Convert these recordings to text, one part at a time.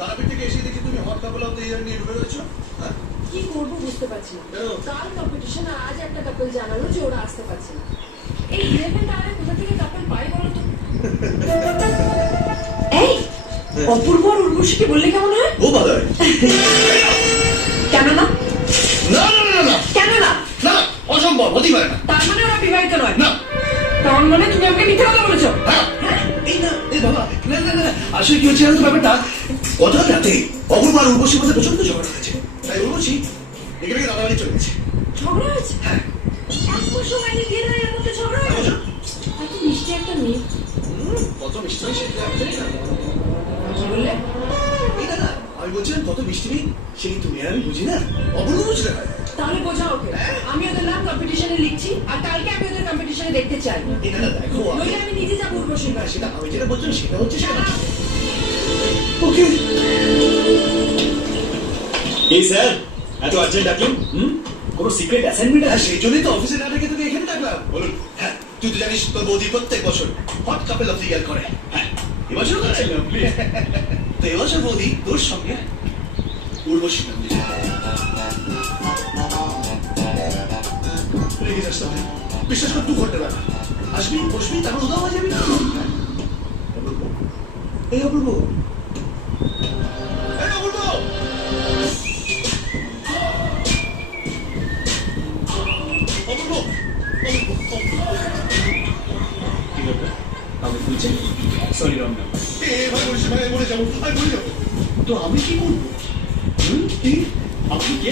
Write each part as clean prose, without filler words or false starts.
তারাপীঠ থেকে এসে দেখি তুমি hot couple of the year নিয়ে ঢুকে রয়েছো। কি করবো বুঝতে পারছি না। কাল কম্পিটিশন, আজ একটা কাপল জানালো যে ওরা আসতে পারছে না। এই 11 আওয়ারে কোথা থেকে কাপল পাই বলো তো? এই অপূর্ব আর উর্বশীকে বললে কেমন হয়? ও বাবা, কেন না? না না না না কেন না? না, অসম্ভব, হতেই পারে না। তার মানে ওরা বিবাহিত নয়? না। তার মানে তুমি আমাকে মিথ্যে কথা বলেছো? হ্যাঁ, এই না, এই বাবা, না না না, আসলে কি হচ্ছে জানো তো ব্যাপারটা? গত রাতে অপূর্ব আর উর্বশীর মধ্যে প্রচন্ড ঝগড়া হয়েছে। তাই উর্বশী এখানে দাদাবাড়ি চলে গেছে। ঝগড়া হয়েছে? হ্যাঁ। এক বছর হয়নি বিয়ে হয়ে এর মধ্যে ঝগড়া হয়েছে? এত মিষ্টি একটা মেয়ে। কত মিষ্টি মেয়ে সেটা আমি জানি না। কি বললে? এই না না, আমি বলছিলাম কত মিষ্টি মেয়ে সেই তুমি আর আমি বুঝি না, অপূর্ব বুঝতে হয়। তাহলে বোঝাও ওকে। আমি ওদের নাম কম্পিটিশনে লিখছি আর কালকে আমি ওদের কম্পিটিশনে দেখতে চাই। এই না না, দেখো নইলে আমি নিজে যাবো উর্বশীর কাছে। সেটা আমি যেটা বলছিলাম সেটা হচ্ছে সেটা। ওকে। এই স্যার, এত আর্জেন্ট ডাকলেন? কোনো সিক্রেট অ্যাসাইনমেন্ট হ্যাঁ, আছে? সেই জন্যই তো অফিসে না রেখে তোকে এখানে ডাকলাম। বলুন। হ্যাঁ, তুই তো জানিস তোর বৌদি প্রত্যেক বছর hot couple of the year করে। হ্যাঁ, এবছর আছে। তো এবছর বৌদি তোর সঙ্গে উর্বশী মন্দির রেখে যাস তাহলে। বিশ্বাস কর, 2 ঘন্টা লাগবে। আসবি, বসবি, তারপর উদাও হয়ে যাবি। অপূর্ব, এই অপূর্ব, এই অপূর্ব। অপূর্ব, কি ব্যাপার? আপনি বলছেন? Sorry, wrong number. ভাই বলিস ভাই, বলে যাবো, আমি বলে যাবো। তো আমি কি করবো? কি? আপনি কে?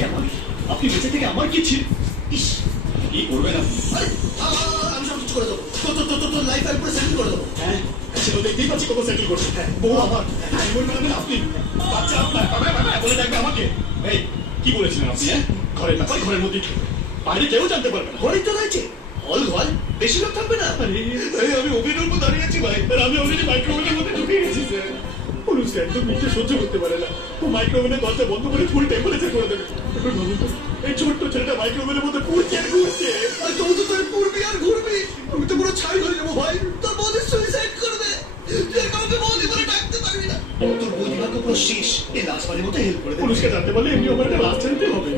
আপনি বেঁচে থেকে আমার কি ছিল? ইস, কি করবেন আপনি? আরে, আমি সব কিছু করে দেবো। তোর লাইফ আমি পুরো সেটেল করে দেবো। হ্যাঁ, সেটা দেখতেই পাচ্ছি কত সেটেল করছে। হ্যাঁ। বউ আমার, এমন করবেন আপনি, বাচ্চা আপনার, বাবা বলে ডাকবে আমাকে। এই, কি বলেছিলেন আপনি? হ্যাঁ, ঘরের ব্যাপার ঘরের মধ্যেই থাকবে, বাইরে কেউ জানতে পারবে না। ঘরেই তো রয়েছে, হল ঘর, বেশি লোক থাকবে না। আরে, আমি ওভেনের উপর দাঁড়িয়ে আছি ভাই, আর আমি অলরেডি মাইক্রোওভেনের মধ্যে ঢুকে গেছি স্যার। পুরুষটা একদম নিচে সহ্য করতে পারে না, ও মাইক্রোওভেনের দরজা বন্ধ করে ফুল টেম্পারেচার করে দেবে। এখন ভাবুন তো, এই ছোট্ট ছেলেটা মাইক্রোওভেনের মধ্যে পুড়ছে আর ঘুরছে। আর তুই তো তোর পূর্বী আর ঘুরবি, আমি তো পুরো ছাই হয়ে যাবো ভাই। তোর বৌদি সুইসাইড করবে, তুই আর কাউকে বৌদি বলে ডাকতে পারবি না। তোর বৌদি ভাগ্য পুরো শেষ, এই লাস্ট বারের মতো হেল্প করে দে। পুলিশকে জানতে পারলে এমনি আমার একটা লাস্ট জানতে হবে।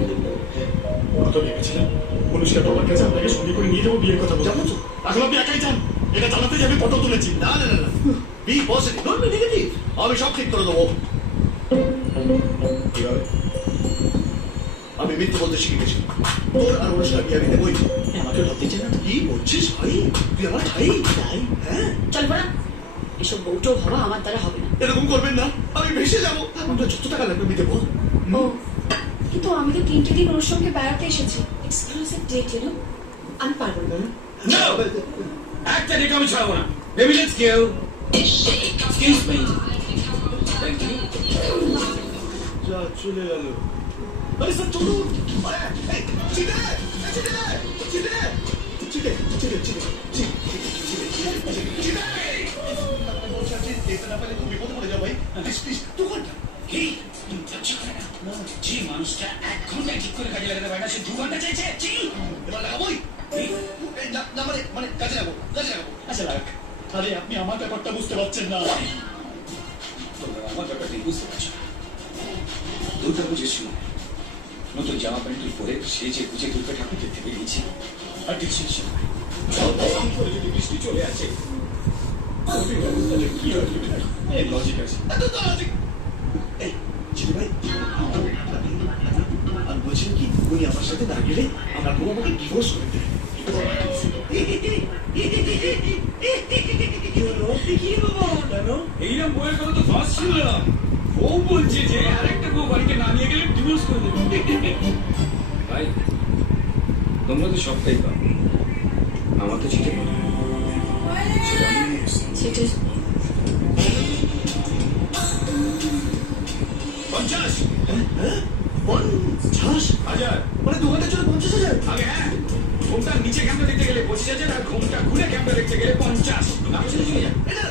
কত ভেবেছিলাম পুলিশকে তোমার কাছে আপনাকে সঙ্গে করে নিয়ে যাবো, বিয়ের কথা যাবো বলবো। তো। এখন আপনি একাই যান, এটা জানাতে যাবে ফটো তুলেছি। না না না না, be positive, don't be negative. আমি সব ঠিক করে দেবো। কিভাবে? আমি মিথ্যে বলতে শিখে গেছি। তোর আর অনুষ্ঠান বিয়ে আমি দেবই। আমাকে ঢুকতে চান না? কি বলছিস ভাই, তুই আমার ভাই? তাই? হ্যাঁ, চলবো না? এসব বউটো ভাবা আমার দ্বারা হবে না। এরকম করবেন না, আমি ভেসে যাবো। আমরা যত টাকা লাগবে আমি দেবো। ও, কিন্তু আমি তো 3টে দিন ওর সঙ্গে বেড়াতে এসেছি। এক্সক্লুসিভ ডেট, আমি পারবো না। No! একটা ডেট আমি ছাড়বো না। Baby, let's go. Excuse me. Thank you. যা চলে গেল। আরে স্যার চলুন। আরে, এই, চিটে, চিটে, চিটে, চিটে, চিটে, চিটে, চিটে। দেখতে না পেলে তুমি বিপদে পড়ে যাও ভাই। প্লিজ প্লিজ, 2 ঘন্টা। Hey, তুমি লজ্জা করে না? যে মানুষটা 1 ঘন্টায় ঠিক করে কাজে লাগাতে পারে না, সে 2 ঘন্টা চাইছে? ছি! এবার লাগাবোই। এই, না না, মানে কাজে লাগাবো, কাজে লাগাবো। আচ্ছা লাগ, আরে আপনি আমার ব্যাপারটা বুঝতে পারছেন না। তোমরা আমার ব্যাপারটা বুঝতে পারছো না। দুর্গা পুজোর সময় নতুন জামা প্যান্ট পরে সেজে গুজে দুর্গা ঠাকুর দেখতে বেরিয়েছি। আর ঠিক সেই সময় হঠাৎ করে যদি বৃষ্টি চলে আসে, তাহলে কি হবে? এই লজিক আছে। এত তাড়াতাড়ি। এই, চিটে ভাই, আমি বলছিলাম কি, উনি আমার সাথে না গেলে আমার বউ আমাকে ডিভোর্স করে দেবে। এইরকম বইয়ের কথা তো ফার্স্ট শুনলাম। বউ বলছে যে আরেকটা বউ বাড়িতে না নিয়ে গেলে ডিভোর্স করে দেবে। ভাই, তোমরা তো সবটাই পাবে, আমার তো চিঠি পাবে। সেটাই। 50 হ্যাঁ, 50,000? মানে 2 ঘন্টার জন্য 50,000? আগে হ্যাঁ, ঘুমটা নিচে ক্যামেরা দেখতে গেলে 25,000 আর ঘুমটা ঘুরে ক্যামেরা দেখতে গেলে 50। আমি শুনে চলে যান। এই না,